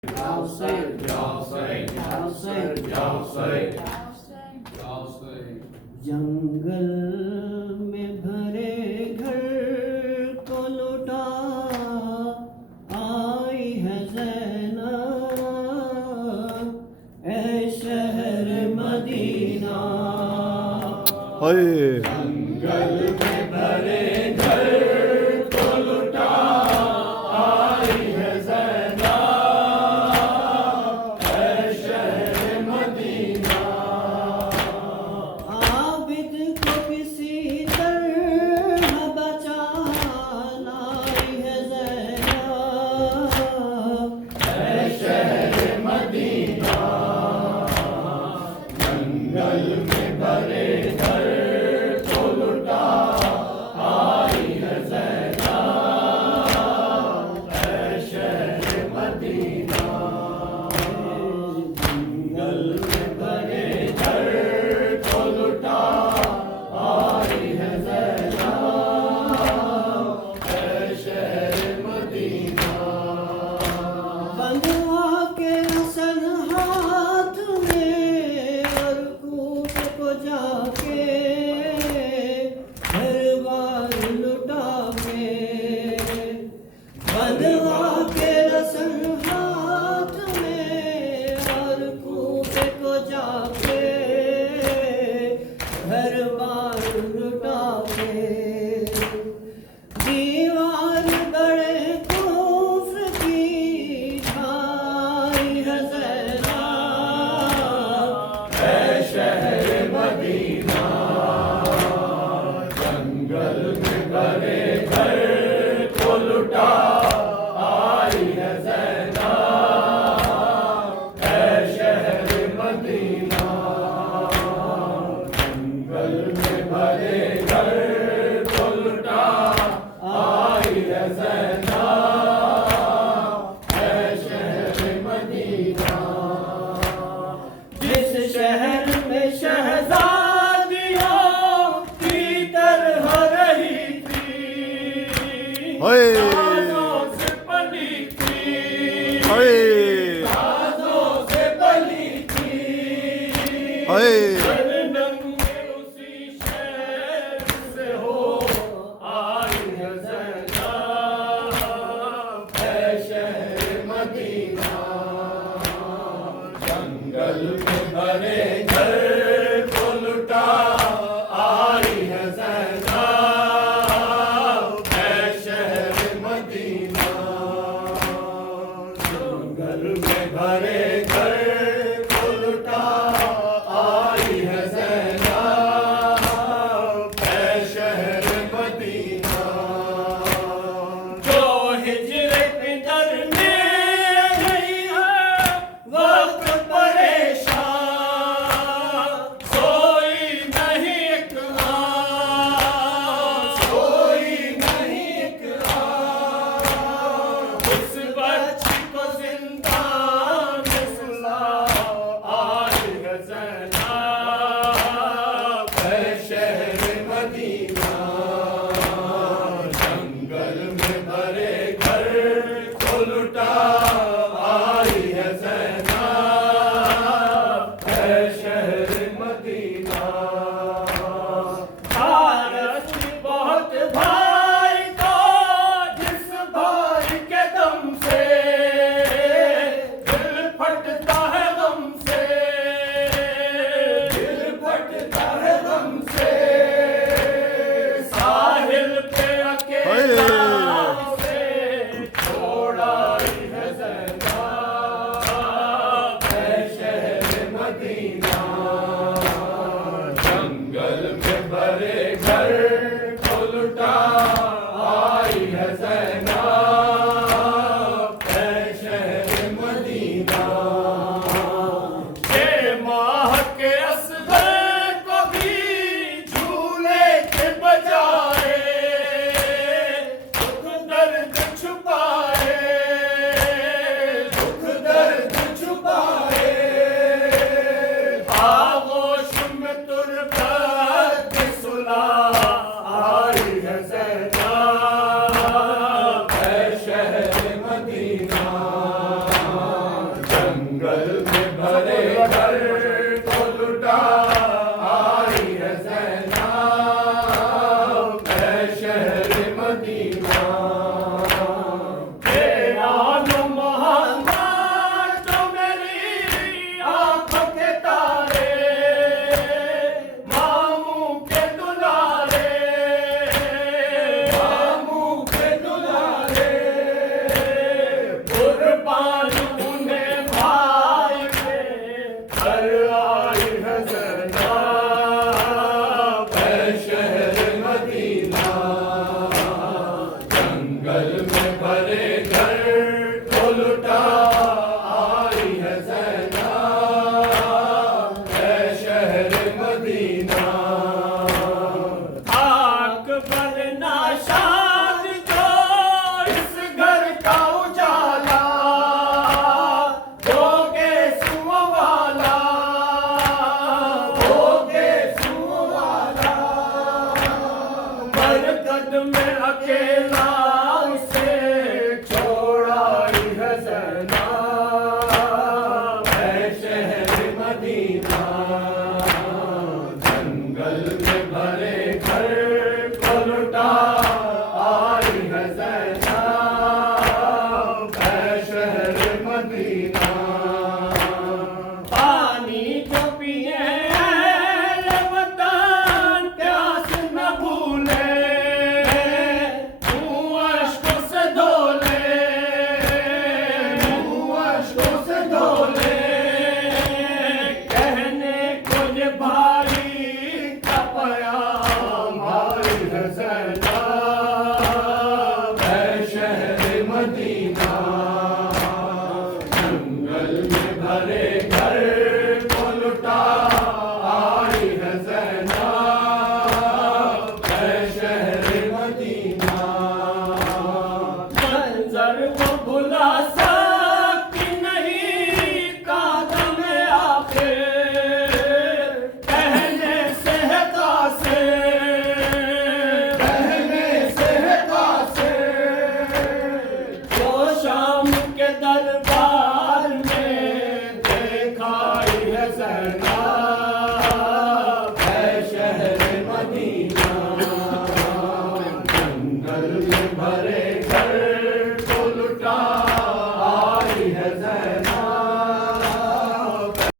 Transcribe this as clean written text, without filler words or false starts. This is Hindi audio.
Y'all say it. Y'all say. Y'all say it. Y'all say. y'all say. जंगल में भरे घर को लुटा आई है ज़ैनब, ऐ शहर मदीना। जंगल में भरे घर को लुटा आई है ज़ैनब, ऐ शहर मदीना। आबिद को किसी तरह बचा लाई है ज़ैनब, ऐ शहर मदीना। जंगल में भरे घर को लुटा आई है ज़ैनब, ऐ शहर मदीना। जंगल में भरे घर को लुटा आई है ज़ैनब, ऐ शहर मदीना। बंधुआ के रसन हाथ में और कूट को जाके घर बार लुटा के। बंधुआ के रसन हाथ में और कूट को जाके घर बार लुटा के। दीवार बड़े कुफ्र की ढाई है ज़ैनब, ऐ शहर मदीना। जंगल में भरे घर को लुटा आई है ज़ैनब, ऐ शहर मदीना। जंगल में भरे घर को लुटा आई है ज़ैनब, ऐ शहर मदीना। जिस शहर में शहजादियों की तरह रही थी, ताजों से पली थी, ताजों से पली थी। नंगे उसी शहर से हो आई है ज़ैनब, ऐ शहर मदीना। जंगल में भरे घर को लुटा आई है ज़ैनब, ऐ शहर मदीना। जंगल में भरे घर को लुटा आई है ज़ैनब, ऐ शहर मदीना। जो हिजरे पे डरने गई है वक्त परेशान, सोई नहीं एक आँख, कोई नहीं एक उस बच्ची को जिंदा में जंगल में भरे घर को लुटा आई है ज़ैना, है शहर मदीना। तेरा जो मोहम्मद जो मेरी आँखों के तारे, मामू के दुलारे, मामू के दुलारे, कुर्बान उन्हें भाई के घर आई है ज़ैना, है शहर मदीना। जंगल में भरे घर को लुटा आई है ज़ैना, है शहर मदीना। अकबर नाशाद जो इस घर का उजाला, होगे सुवाला, होगे सुवाला। बरकत में अकेला उसे छोड़ाई है ज़ैना, है शहर मदीना। जंगल में भरे घर को लुटा आई है ज़ैना, है शहर मदीना। पानी जो पिए अहले वतन प्यास न भूले, मुँह अश्कों से धो ले, मुँह अश्कों से धो ले। कहने को ये भाई का प्याम आई है ज़ैना, है शहर मदीना। जंगल में भरे घर को लुटा आई है ज़ैना, है शहर मदीना। मंजर वो भुला सा